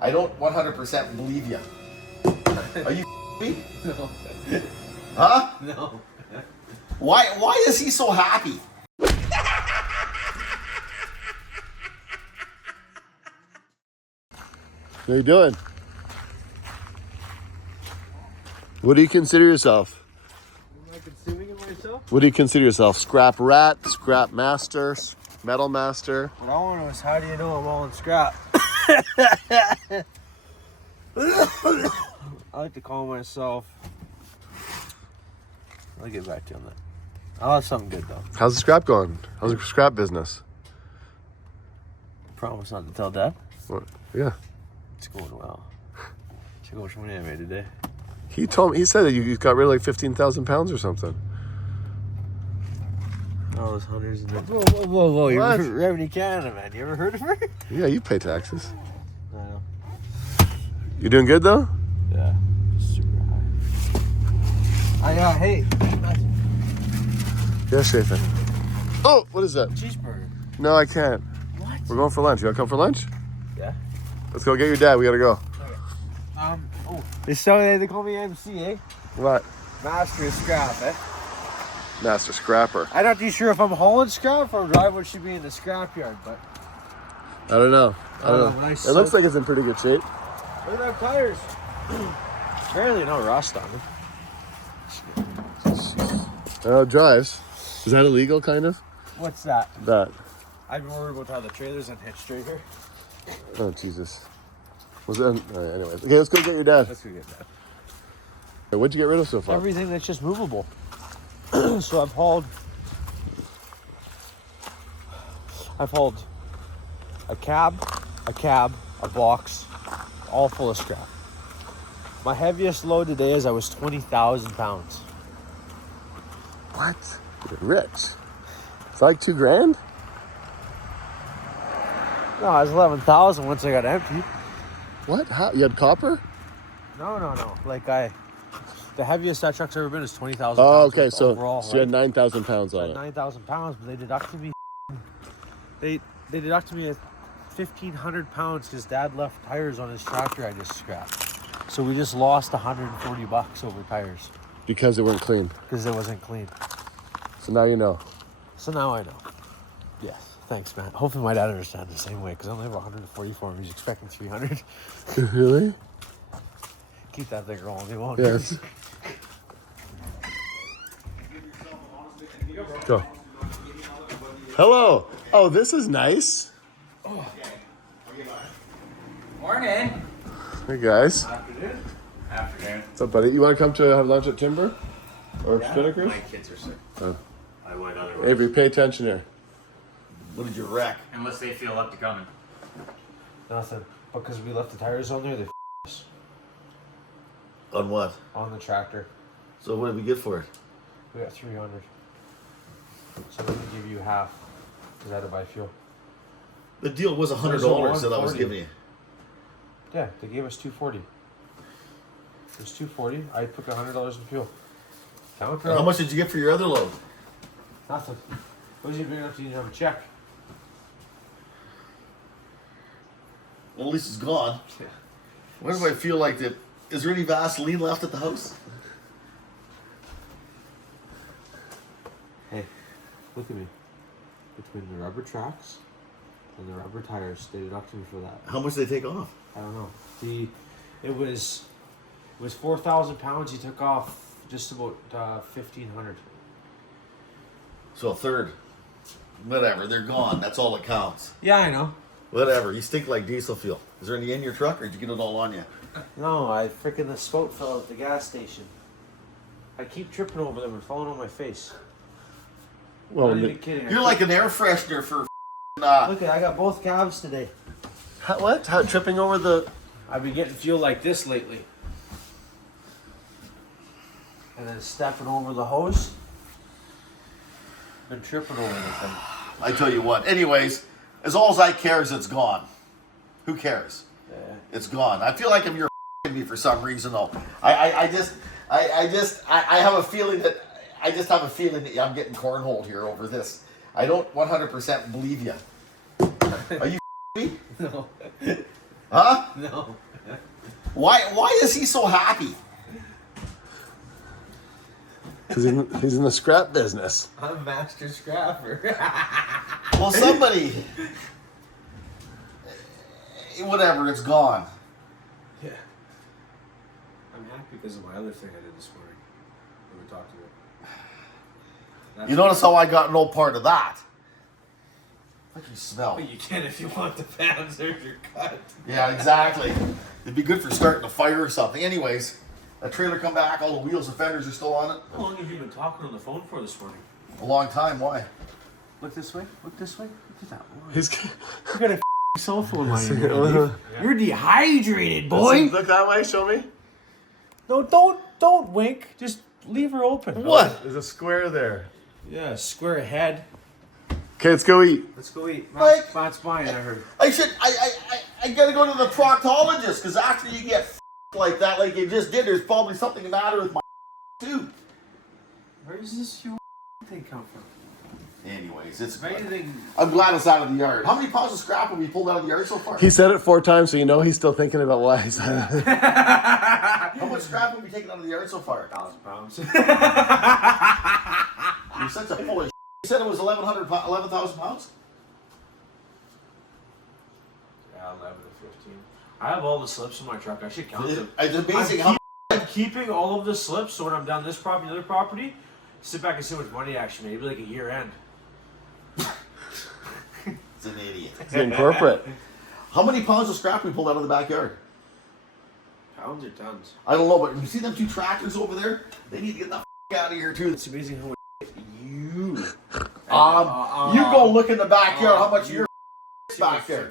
I don't 100% believe you. Are you me? No. Huh? No. Why is he so happy? What are you doing? What do you consider yourself? Am I consuming it myself? What do you consider yourself? Scrap rat, scrap master, metal master? What I want to know is how do you know I'm all in scrap? I like to call myself. I'll get back to you on that. I'll have something good though. How's the scrap going? How's the scrap business? Promise not to tell Dad. What? Yeah. It's going well. Check out how much money I made today. He said that you got rid of like 15,000 pounds or something. All those hunters and whoa. You What? Revenue Canada, man. You ever heard of her? Yeah, you pay taxes. I know. You doing good though? Yeah. Just super high. Hey. Yeah, Shafin. Oh, what is that? Cheeseburger. No, I can't. What? We're going for lunch. You wanna come for lunch? Yeah. Let's go get your dad. We gotta go. They call me MC, eh? What? Master of scrap, eh? Master scrapper. I'm not too sure if I'm hauling scrap or driving should be in the scrap yard, but I don't know. Nice It looks like it's in pretty good shape. look at them tires. Barely no rust on them. Oh, it drives. Is that illegal, kind of? What's that? That. I've been worried about how the trailers unhitched straight here. Oh, Jesus. Was that? Anyways. Okay, let's go get your dad. Let's go get that. What'd you get rid of so far? Everything that's just movable. So I've hauled a cab, a box, all full of scrap. My heaviest load today is I was 20,000 pounds. What? You're rich. It's like $2,000? No, I was 11,000 once I got empty. What? How? You had copper? No. The heaviest that truck's ever been is 20,000 Oh, pounds. okay. So, overall, so you had 9,000 pounds on it. 9,000 pounds, but they deducted me. They deducted me 1,500 pounds because Dad left tires on his tractor I just scrapped. So we just lost $140 over tires Because it went clean. because it wasn't clean. So now you know. So now I know. Yes, thanks, man. Hopefully my dad understands the same way because I only have 140 for him. He's expecting 300. Really? Keep that thing rolling. He won't. Yes. Go. Hello. Oh, this is nice. Morning. Hey, guys. Afternoon. What's up, buddy? You want to come to have lunch at Timber? Or Spinnaker's? My kids are sick. Oh. I would otherwise. Avery, pay attention here. What did you wreck? Unless they feel up to coming. Nothing. Because we left the tires on there, they us On what? on the tractor. So what did we get for it? We got 300. So let me give you half because I had to buy fuel. The deal was $100 that I was 140. giving you. Yeah, they gave us 240. It was 240. I took $100 in fuel. Count How much did you get for your other load? Nothing. What was you big enough to have a check? Well, at least it's gone. Yeah. Why do I feel like that? Is there any Vaseline left at the house? Hey, look at me. Between the rubber tracks and the rubber tires, they deducted me for that. How much did they take off? I don't know. It was 4,000 pounds. He took off just about 1,500. So a third. Whatever, they're gone. That's all that counts. Yeah, I know. Whatever. You stink like diesel fuel. Is there any in your truck, or did you get it all on you? No, the spout fell at the gas station. I keep tripping over them and falling on my face. Well, Not even kidding. You're like an air freshener for Look, I got both calves today. what? How tripping over the... I've been getting fuel like this lately. And then stepping over the hose. Been tripping over the thing. I tell you what. Anyways, as all as I care is it's gone. Who cares? Yeah. It's gone. I feel like if you're me for some reason though. I have a feeling that I'm getting cornholed here over this. I don't 100% believe you. Are you me? No. Huh? No. Why is he so happy? Because he's in the scrap business. I'm a master scrapper. Well, somebody. Whatever, it's gone. Yeah. I'm happy because of my other thing I did this morning. That we talked about. You notice how I got no part of that? What do you smell? But you can if you want the fans. There's your cut. Yeah, exactly. It'd be good for starting a fire or something. Anyways, that trailer come back, all the wheels and fenders are still on it. How long have you been talking on the phone for this morning? A long time, why? Look this way. Look this way. Look at that one. He's You got a cell phone line. You're dehydrated, boy. Look that way. Show me. No, don't wink. Just leave her open. What? There's a square there. Yeah, square ahead. Okay, let's go eat. Let's go eat. Mike. Matt's buying, I heard. I gotta go to the proctologist, because after you get like that, like you just did, there's probably something the matter with my too. Where does this your thing come from? Anyways, it's If anything, I'm glad it's out of the yard. How many pounds of scrap have we pulled out of the yard so far? He said it 4 times, so you know he's still thinking about why he said it. How much scrap have we taken out of the yard so far? 1,000 pounds. You're such a full of shit. You said it was 11,000 pounds? Yeah, 11 to 15. I have all the slips in my truck. I should count them. It's amazing how I'm keeping all of the slips, so when I'm done this property, other property, sit back and see how much money I actually made. Maybe like a year end. It's an idiot. He's in corporate. How many pounds of scrap we pulled out of the backyard? Pounds or tons? I don't know, but you see them 2 tractors over there? They need to get the out of here too. It's amazing how much you. You go look in the backyard. How much your back there?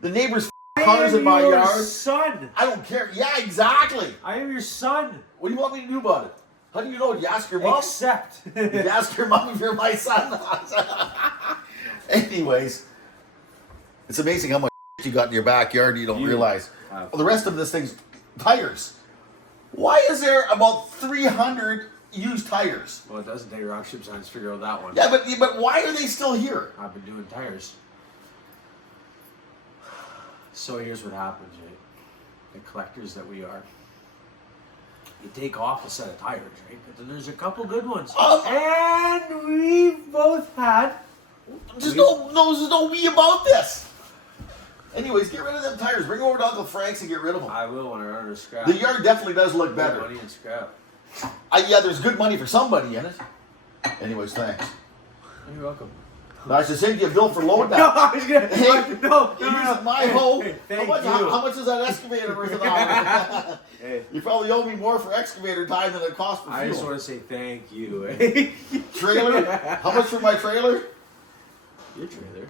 The neighbor's cars in my yard. Son. I don't care. Yeah, exactly. I am your son. What do you want me to do about it? How do you know? You ask your mom. Except. You ask your mom if you're my son. Anyways, it's amazing how much you got in your backyard you don't realize. Well, the rest of this thing's tires. Why is there about 300 used tires? Well, it doesn't take a rock ship science to figure out that one. Yeah, but why are they still here? I've been doing tires. So here's what happens, right? The collectors that we are. You take off a set of tires, right? But then there's a couple good ones. And we've both had. There's no we about this. Anyways, get rid of them tires. Bring them over to Uncle Frank's and get rid of them. I will when I run out of scrap. The yard definitely does look better. Money and scrap. Yeah, there's good money for somebody in it. Anyways, thanks. You're welcome. I should send you a bill for load No, now. I was gonna. Hey, No. Here's my hoe. Thank How much is that excavator worth an hour? Hey. You probably owe me more for excavator time than it cost for fuel. I just want to say thank you. Eh? Trailer? How much for my trailer? Your trailer.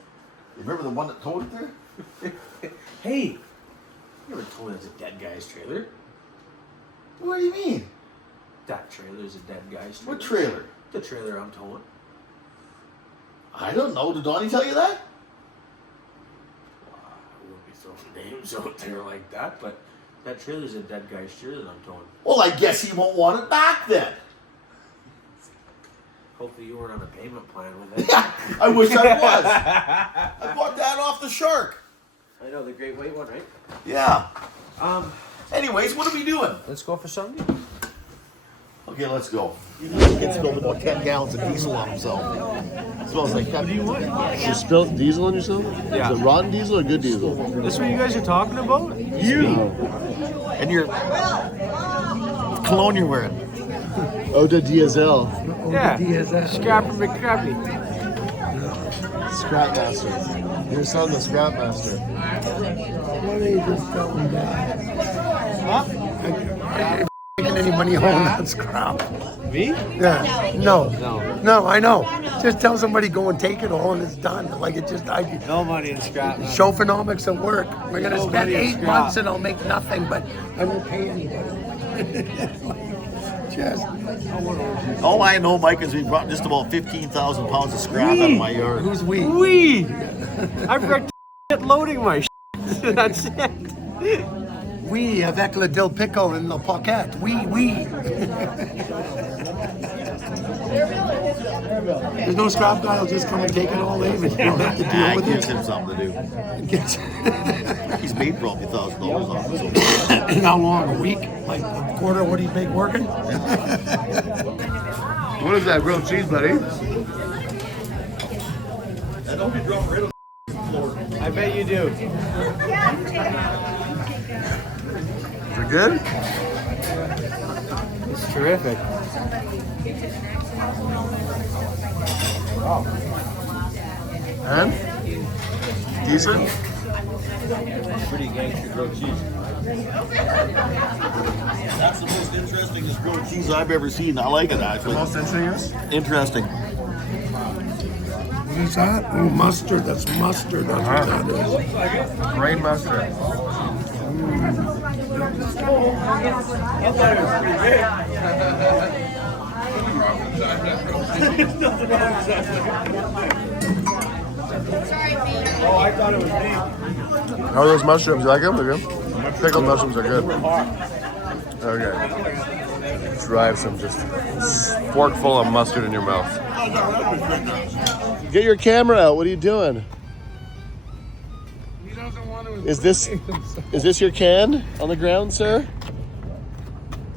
You remember the one that towed it there? Hey, you never told me that's a dead guy's trailer. What do you mean? That trailer's a dead guy's trailer. What trailer? The trailer I'm towing. I don't know. Did Donnie tell you that? Wow, I wouldn't be throwing names out there like that, but that trailer's a dead guy's trailer that I'm towing. Well, I guess he won't want it back then. Hopefully you weren't on a payment plan with it. Yeah, I wish I was. I bought that off the shark. I know, the Great White one, right? Yeah. Anyways, what are we doing? Let's go for something. Okay, let's go. The kid spilled about 10 gallons of diesel on himself. It smells like that. What do you want? You spilled diesel on yourself? Yeah. Is it rotten diesel or good diesel? This what you guys are talking about? You. And your cologne you're wearing. Eau de diesel. Yeah. Scrapper McCrappy. Scrap master. Your son's a scrap master. Making any money home, that's crap. Me? Yeah. No, I know. Just tell somebody go and take it all and it's done. Like it just, No money in scrap. Shofinomics at work. We're gonna No spend money in 8 scrap. months and I'll make nothing, but I won't pay anybody. Just All I know, Mike, is we brought just about 15,000 pounds of scrap out of my yard. who's we? Wee! I've got loading my shit. That's it. We avec le del pico and le pocket. We. There's no scrap guy. I'll just come and take it all in. You don't have to deal That with gives it. him something to do. Gets- He's made probably $1,000 off this. In how long? A week? Like a quarter of what he'd make working? What is that grilled cheese, buddy? I don't be drum right on. I bet you do. Is it good? It's terrific. And? Decent? Pretty gangster grilled cheese. That's the most interesting grilled cheese I've ever seen. I like it actually. Most interesting is? Interesting. What is that? Oh, mustard. That's mustard. That's what that is. Grain mustard. How are those mushrooms? You like them? They're good? Pickled mushrooms are good. Okay. Drive some just fork full of mustard in your mouth. Get your camera out. What are you doing? Is this your can on the ground, sir?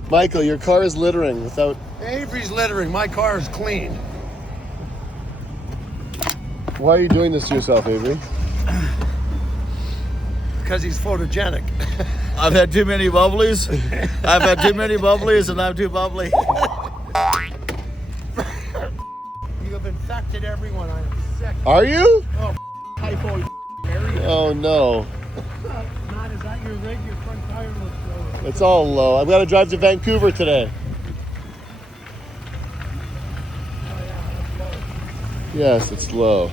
Michael, your car is littering without... Avery's littering. My car is clean. Why are you doing this to yourself, Avery? Because he's photogenic. I've had too many bubblies. I've had too many bubblies and I'm too bubbly. You have infected everyone. I am sick. Are you? Oh, typho. Oh no. Matt, is that your rig? Your front tire looks low. It's all low. I've got to drive to Vancouver today. Yes, it's low.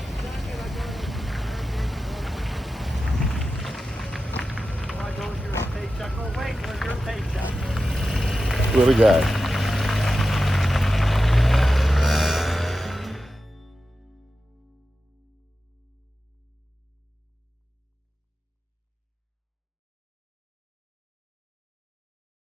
Oh, I don't hear a paycheck. Oh, wait, where's your paycheck? What a guy.